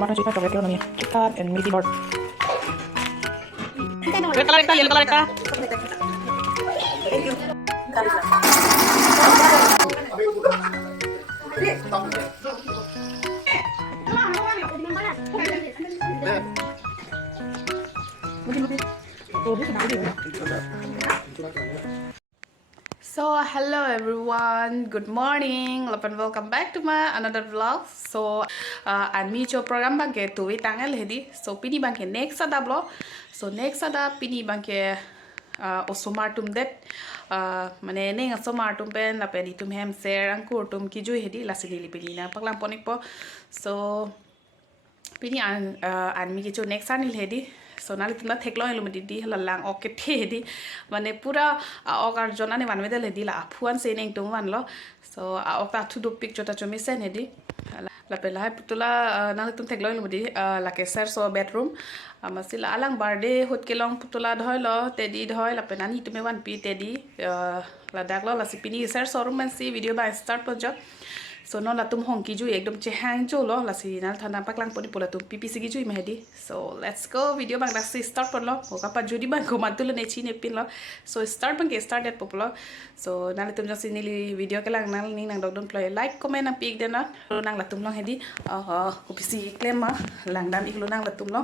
tomato chicken, tomato onion, chicken, and meaty bird. Red color ekta, yellow color ekta. Thank you. So hello everyone, good morning, and welcome back to my another vlog. So and me cho program bangke tu tangal hedi. So pini bangke next ada vlog. So next ada pini bangke Osomar tum det mane neng Osomar tum pen la peni tum hem ser angkur tum kejui hedi la sini li peni na paklang ponik po. So pini and me cho next anil hedi. So nali tumna theklo elu medidi lalang oke thedi mane pura okar jona ne manwe dele di la apuan se neng tum manlo so okta thu do picture ta chomi sen hedi la pela putula nali tum theklo elu medi la keser so bedroom masila alang birthday hot kelong putula dhoilo tedi dhoi la penani tume wan pi tedi la daklo la sipini ser so room man si video ba start pojo so no la tum hong ki ju ekdom che hang jo lo la si nal thana paklang poni pola tum pipi sigi ju mehdi so let's go video bang la si start pon lo ka pa judi bang ko mantul ne chi ne pin lo so start bang ke start at popolo so nal tum jasi nili video ke lang nal ning nang dog play like comment na pik den na nang la tum lo hedi ko pisi klem ma lang dan iklo nang la tum lo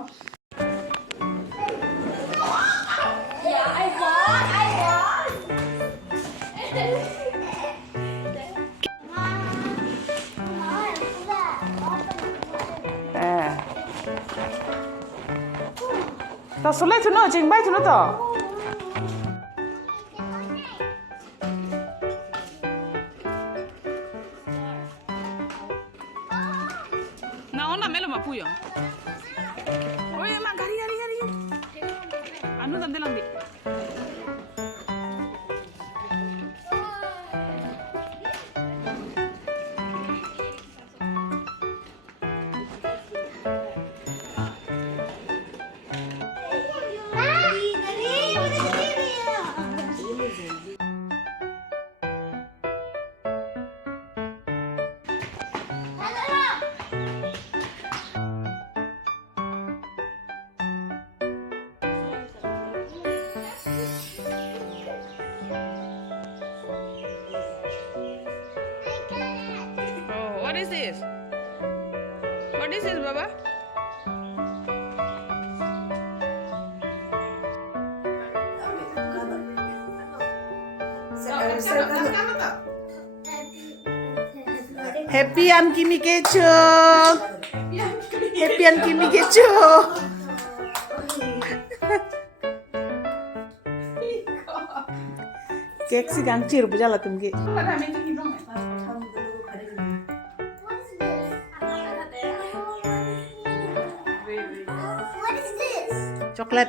tao số lấy chúng nó trình bày chúng nó tao nào nó melo mà pui à ôi mà gari anu tante lang di What is this? What is this, Baba? Happy an kimi kecho. Happy an kimi kecho. Cake si gang chir bujala tumge. Chocolate.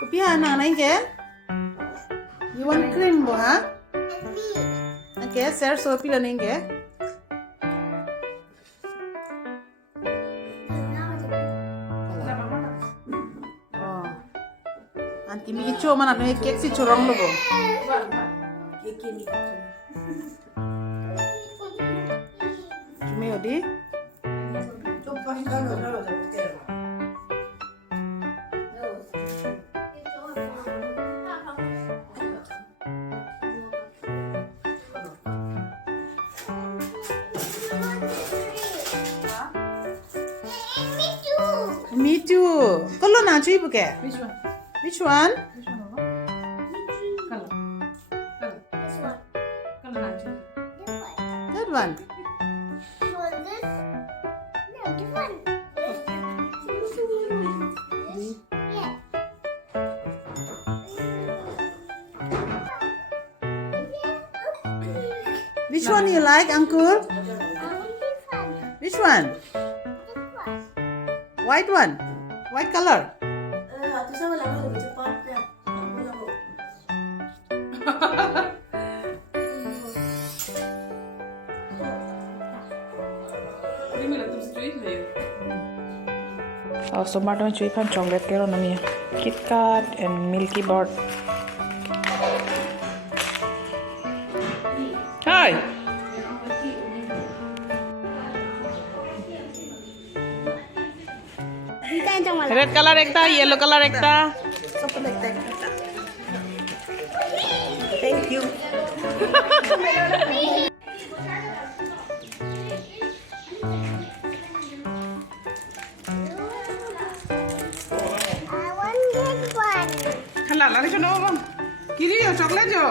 Kopi anak naik ke? You want cream bo ha? Okay, share so pila naik ke? Oh, anti mi kicu mana tu cake si curang lo bo. Cuma yodi. Me too. Kalau nak cuci bukan? Which one? Which one? That one. Which one you like, Uncle? Which one? White one. White color. Osomar to chui pan chocolate kero nami. Kit Kat and Milky Bar. Hi. Red color ekta, yellow color ekta. Thank you. Hala, lari ka na bang? Kiri yo chocolate yo.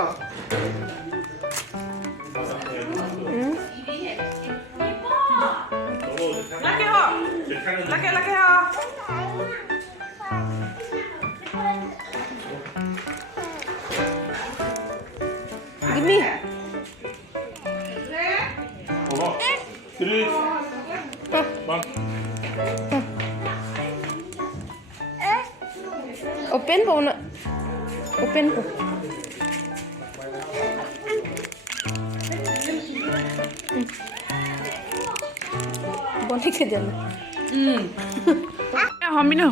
Laki ho. Laki ho. Give me. Kiri. Bang. Open po na. Open po. Balik ka dyan. Hami no.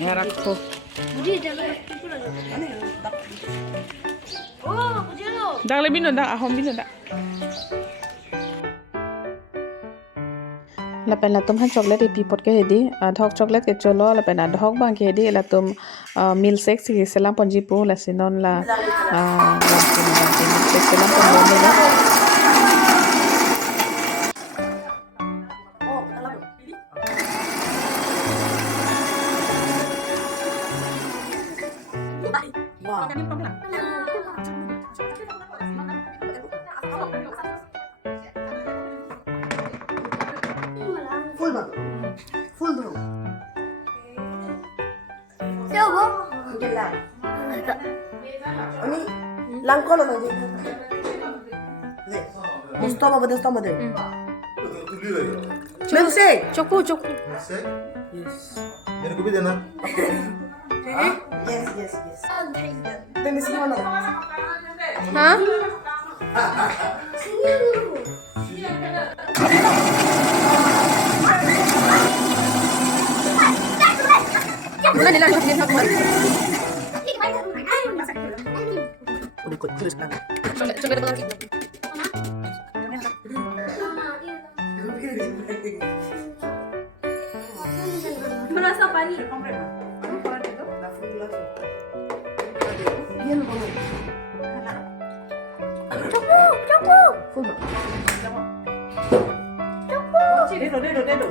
Yarak ko. Dak lebih no dak ahom bino dak. Lapen la tum han chocolate e pipot ke hedi dhok chocolate ke cholo lapen dhok bang ke hedi la tum milkshake si selam ponji pu la sinon la milkshake selam ponji la Full ba? Full dulu. Siapa? Jelas. Ini langkol apa sih? Stoma deh. Milkshake. Choco. Yes. मेरे को भी देना Yes. Ini sih mana? Hah? Mula nila sa pinag mo. Udah ikut terus kan. Coba ada lagi. Merasa panik. Cukup. Full. Cukup. Dedo.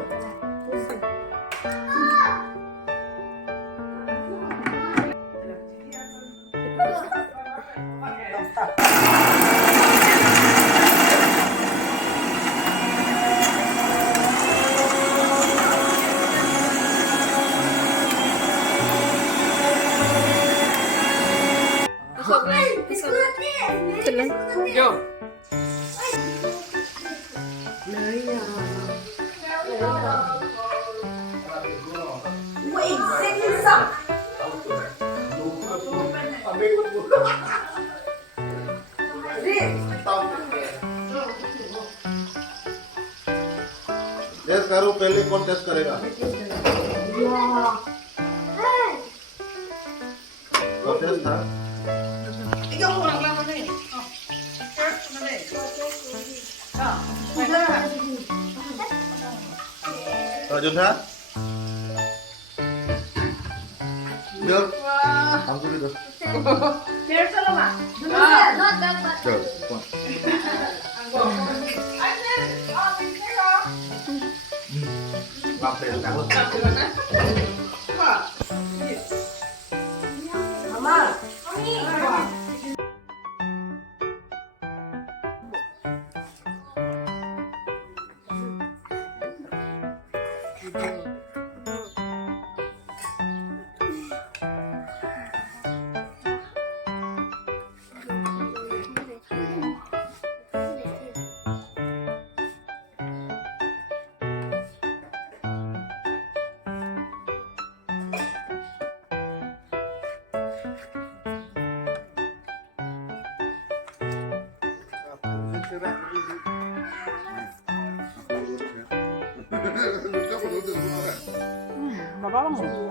Yo. Test करो पहले कौन test करेगा कौन test था अर्जुन था हमको भी दो चल बाप रे Cheparong.